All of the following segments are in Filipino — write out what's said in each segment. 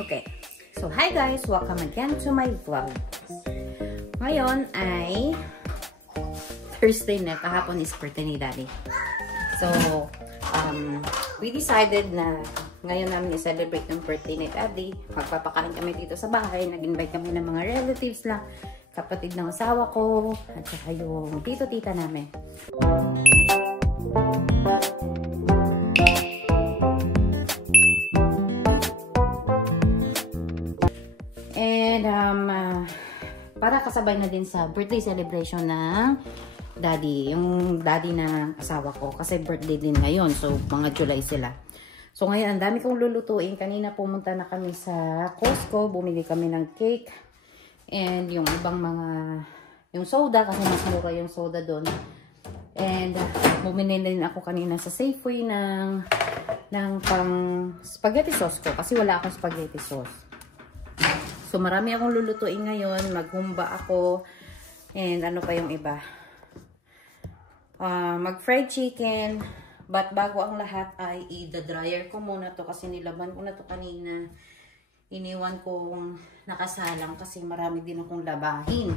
Okay, so hi guys! Welcome again to my vlog. Ngayon ay Thursday na, kahapon is birthday ni Daddy. So, we decided na ngayon namin i-celebrate ng birthday ni Daddy. Magpapakain kami dito sa bahay. Nag-invite kami ng mga relatives lang, kapatid ng asawa ko, at saka yung tito-tita namin. And para kasabay na din sa birthday celebration ng Daddy, yung Daddy na asawa ko, kasi birthday din ngayon, so mga July sila. So ngayon, ang dami kong lulutuin. Kanina pumunta na kami sa Costco, bumili kami ng cake and yung ibang mga, yung soda, kasi mas mura yung soda doon. And bumili din ako kanina sa Safeway ng pang spaghetti sauce ko, kasi wala akong spaghetti sauce. So, marami akong lulutuin ngayon. Maghumba ako. And ano pa yung iba? Mag-fried chicken. But bago ang lahat ay i-dryer ko muna to kasi nilaban ko na to kanina. Iniwan kong nakasalang kasi marami din akong labahin.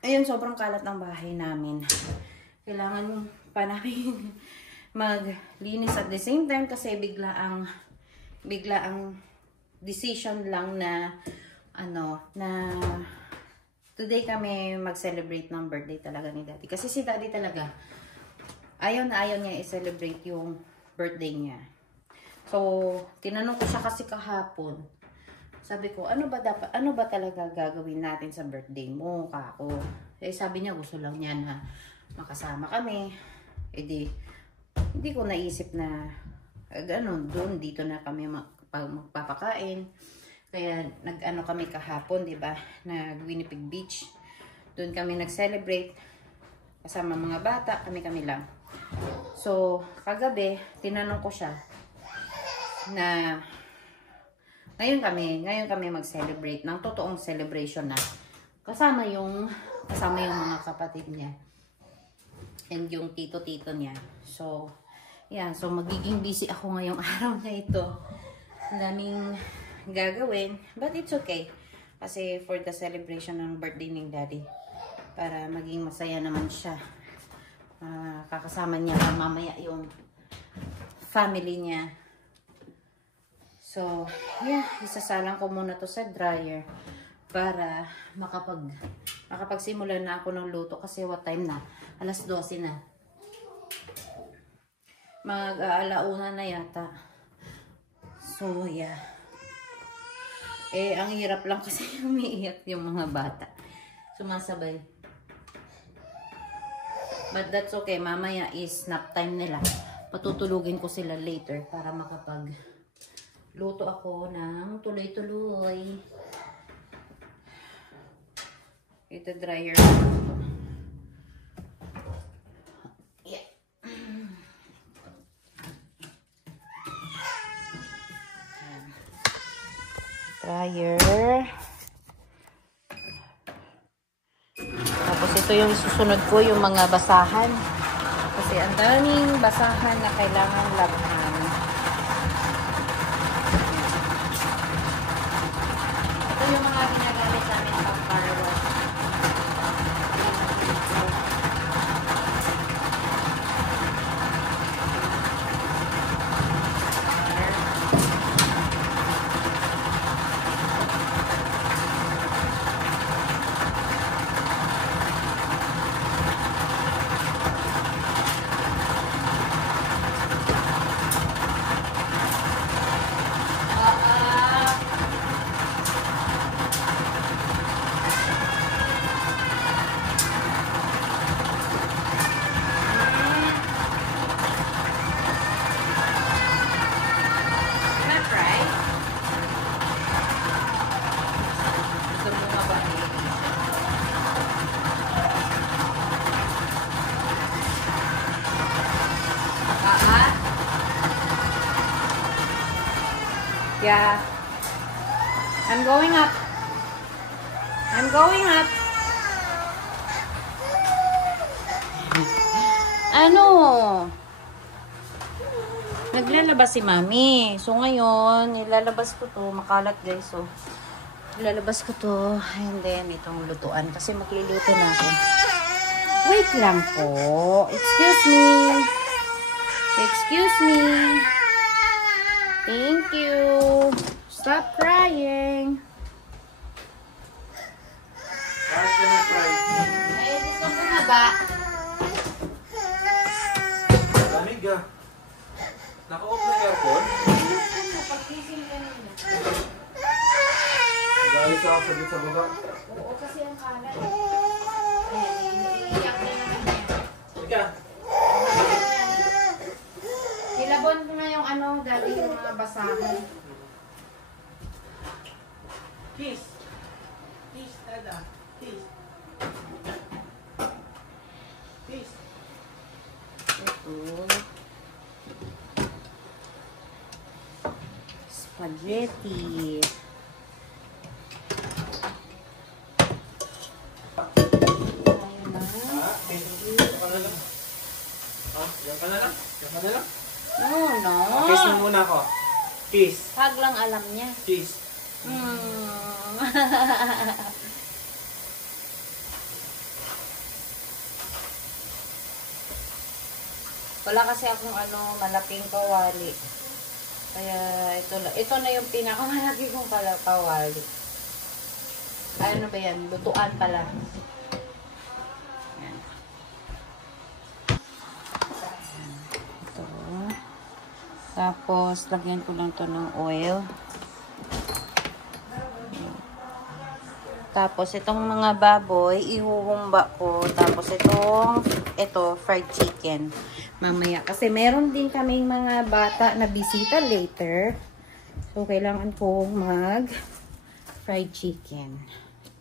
Ayun, sobrang kalat ng bahay namin. Kailangan pa namin maglinis at the same time kasi bigla ang decision lang na today kami mag-celebrate ng birthday talaga ni Daddy. Kasi si Daddy talaga ayaw niya i-celebrate yung birthday niya. So, tinanong ko siya kasi kahapon. Sabi ko, ano ba talaga gagawin natin sa birthday mo, kako? Eh, sabi niya, gusto lang niya na makasama kami. Eh di, hindi ko naisip na dito na kami magpapakain. Kaya nag-ano kami kahapon, 'di ba? Nag Winnipeg Beach. Doon kami nag-celebrate kasama mga bata, kami lang. So, kagabi tinanong ko siya na ngayon kami mag-celebrate ng totoong celebration na kasama yung mga kapatid niya and yung tito-tito niya. So, yeah, so magiging busy ako ngayong araw na ito. Ang daming gagawin, but it's okay kasi for the celebration ng birthday ng Daddy, para maging masaya naman siya. Kakasama niya mamaya yung family niya. So yeah, isasalang ko muna to sa dryer para makapagsimula na ako ng luto kasi what time na? Alas 12 na. Mag-aalauna na yata. So, yeah. Eh, ang hirap lang kasi umiiyak yung mga bata. Sumasabay. But that's okay. Mamaya is nap time nila. Patutulugin ko sila later para makapag-luto ako ng tuloy-tuloy. Ito dryer. Dryer. Tapos ito yung susunod ko, yung mga basahan. Kasi ang daming basahan na kailangan labhan. Ito yung mga ginagamit namin pang car wash. Yeah. I'm going up. I'm going up. Ano? Naglalabas si Mami. So, ngayon, nilalabas ko to. Makalat, guys. So, nilalabas ko to. And then, itong lutuan. Kasi magluluto na ako. Wait lang po. Excuse me. Excuse me. Thank you. Stop crying. Bakit ka nag-cry? Ay, gusto ko na ba? Lamig ah. Naka-off na aircon? Pag-gising ka nila. Nag-alis ako saglit sa baba. Oo, kasi ang kalat. Ayan, iiyak na naman niya. Ika. Ilabon ko na yung ano, dali yung mga basahan. Kiss. Kiss, Dada. Kiss. Kiss. Ito. Spaghetti. Ayun na. Ha? Kiss. Diyan ka na lang. Ha? Diyan ka na lang. Diyan ka na lang. No, no. Kiss na muna ako. Kiss. Hug lang alam niya. Kiss. Wala kasi akong ano, malaking kawali. Kaya ito na yung pinakamalaki kong kawali. Ano ba yan? Lutuan pala. Yan. Ito. Tapos, lagyan ko lang to ng oil. Tapos, itong mga baboy, ihuhumba ko. Tapos, ito, fried chicken. Mamaya. Kasi meron din kaming mga bata na bisita later. So, kailangan kong fried chicken.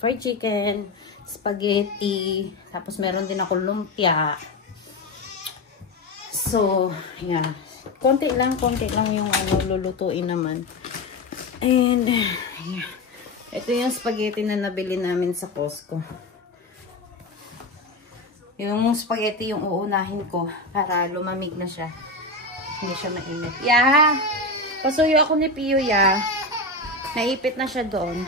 Fried chicken, spaghetti, tapos meron din ako lumpia. So, yeah. Konti lang yung lulutuin naman. And, yeah. Ito yung spaghetti na nabili namin sa Costco. Yung spaghetti yung uunahin ko para lumamig na siya. Hindi siya mainit. Yeah! Pasuyo ako ni Pio, yeah. Naipit na siya doon.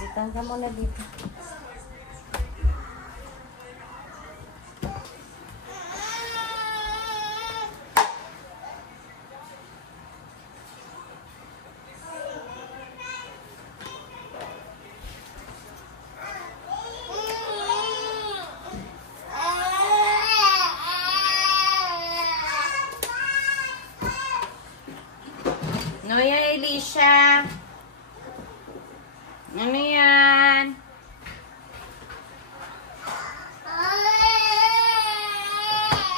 Sitan ka muna dito. Noya, Elisha. Ano yan?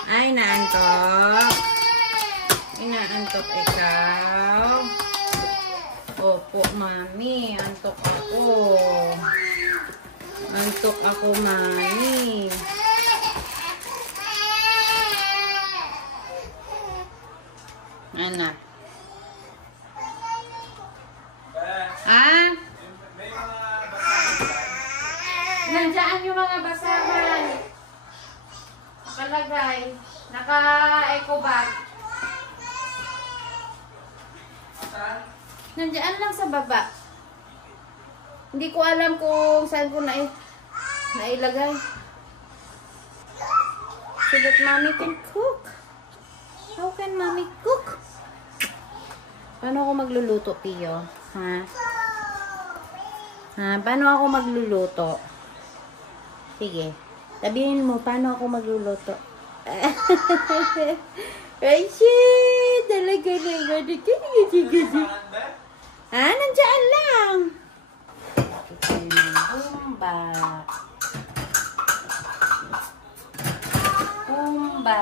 Ay, naantok. Inaantok ikaw. Opo, mami. Antok ako. Antok ako, mami. Anak. Ah? Nandiyan yung mga basahan. Nakalagay. Naka-eco bag. Nandiyan lang sa baba. Hindi ko alam kung saan ko nailagay. So that mommy can cook. How can mommy cook? Paano ako magluluto, Pio? Ha? Ha? Paano ako magluluto? Sige. Sabihin mo, paano ako magluluto? Ay, shit! Talaga na nga. Ha? Nandiyan lang. Bumba. Bumba.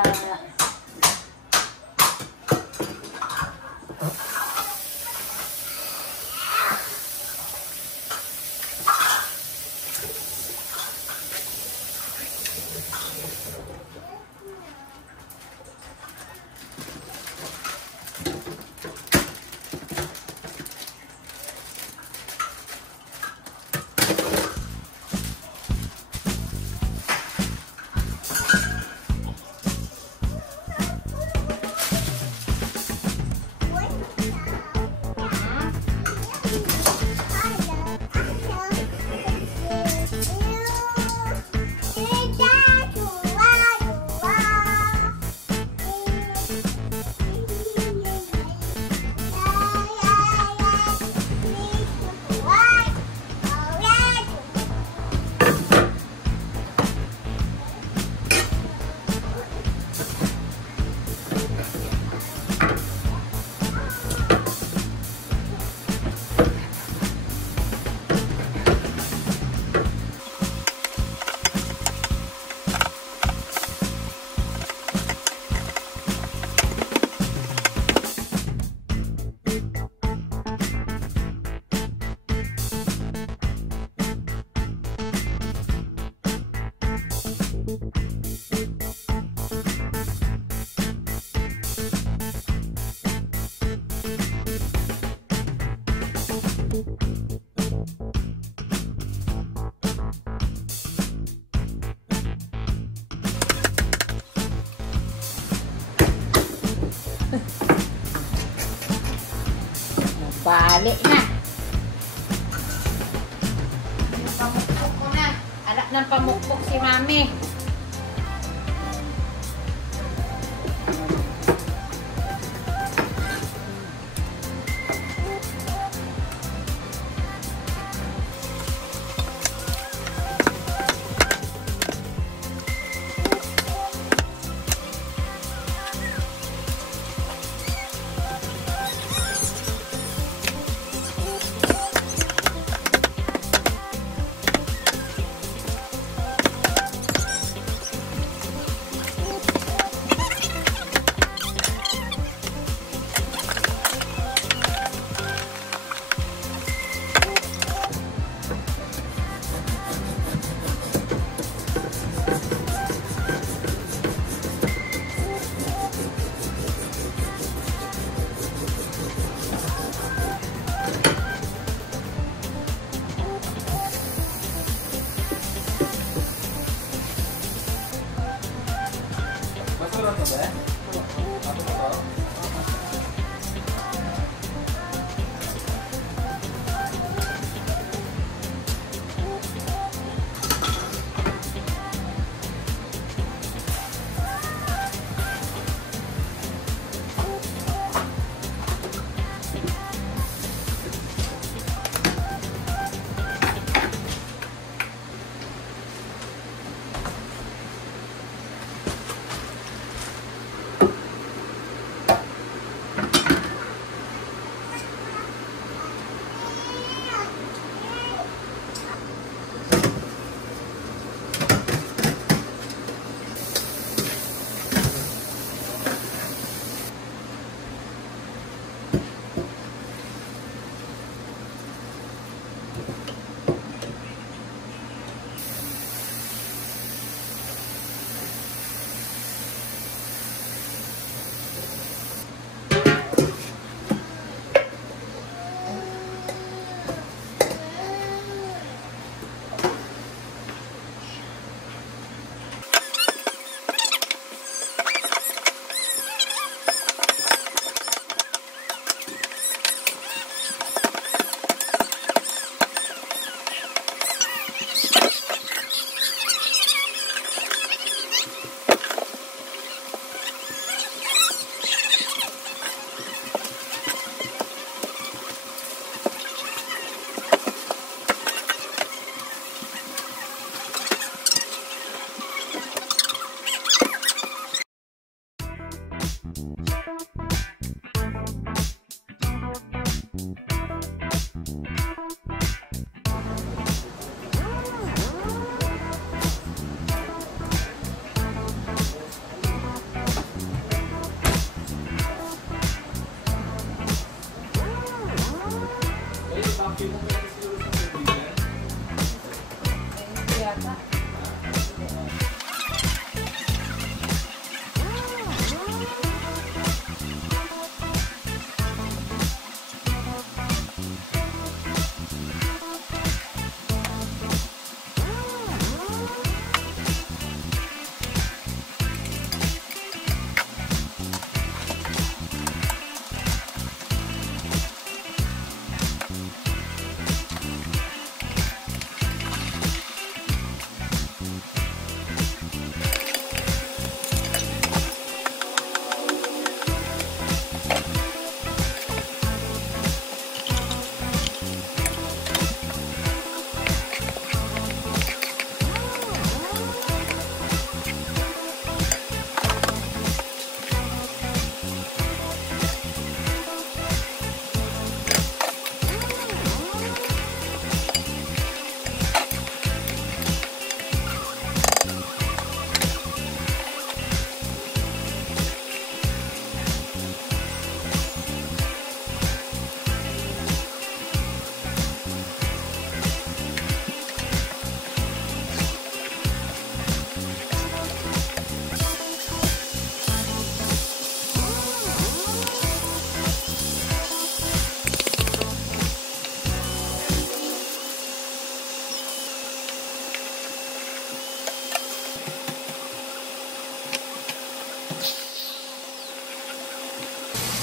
Bali na. Pamukpok ko na. Anak ng pamukpok si Mami. Masarap to ba? Ako ba to?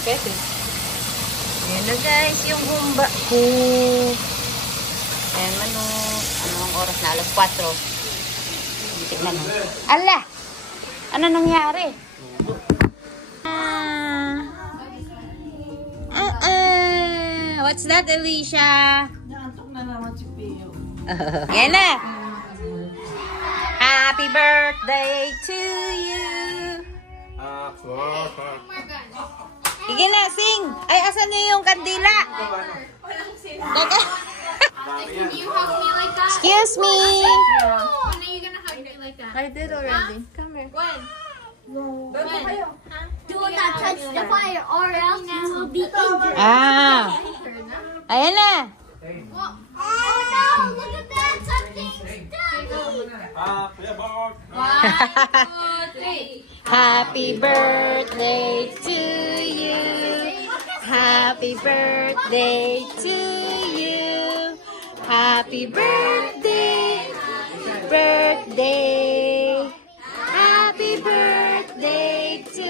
Pwede. Ayan na guys, yung humba ko. Ayan, manok. Ano ang oras na? Alas 4. Tignan mo. Ala! Ano nangyari? What's that, Alicia? Naantok na naman si Pio. Yan na! Happy birthday to you! Sige na, sing! Ay, asan niyo yung kandila? Teka. Can you hug me like that? Excuse me! When are you gonna hug me like that? I did already. Come here. When? When? Do not touch the fire or else you will be injured. Ah! Ayan na! Oh no! Look at that! Something's stuck! Happy birthday to you. Happy birthday to you. Happy birthday. Birthday. Happy birthday to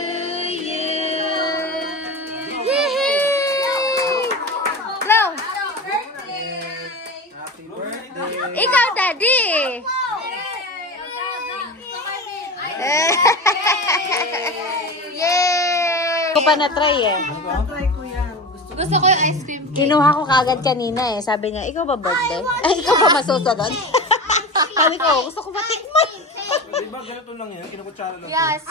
you. Yay! Blow. Ikaw, Daddy. Yay! Ko pa na-try eh. Try ko yan. Gusto ko yung ice cream. Kinuha ko kagad kanina eh. Sabi niya, ikaw ba birthday? Ay, ikaw ba masusunod? Sabi ko, gusto ko matikman. Diba ganito lang yan? Kinukutsara lang. Yes.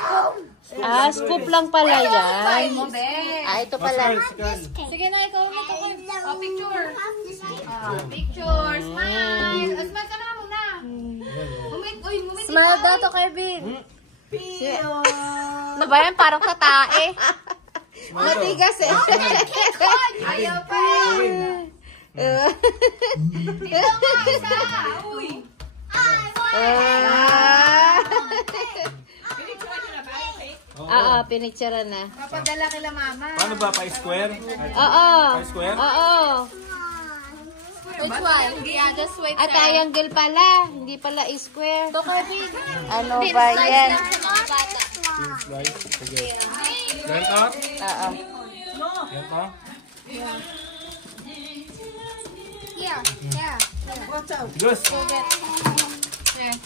Ah, scoop lang pala yan. Mo, be. Ah, ito pala. Sige na, ikaw. Oh, picture. Picture. Smile. Smile ka na muna. Umit. Smile daw to, Kevin. Ano ba yan? Parang tatae. Matigas eh. Ayaw pa. Dito nga, isa. Uy. Oo, pinicturean na. Papadala kila mama. Paano ba? Pa-square? Oo. Pa-square? Oo. Which one? Yeah, just wait. At triangle pala. Hindi pala square. Ito, Kevin. Ano ba yan? Sa mga bata. Slice. Sige. Ganito? Oo. Ganito? Here. Here. Watch out. Gus!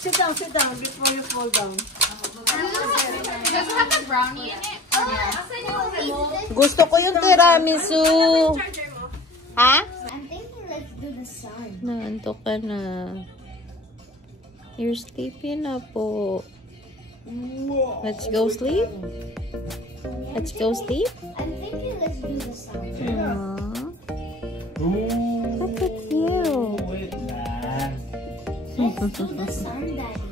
Sit down before you fall down. Does it have a brownie in it? Gusto ko yung tiramisu. Ha? I'm thinking let's do the sun. Naantok ka na. You're sleepy na po. Let's go sleep. Let's go sleep. I'm thinking let's do the sun. Aww. Look at you. Let's do the sun, Daddy.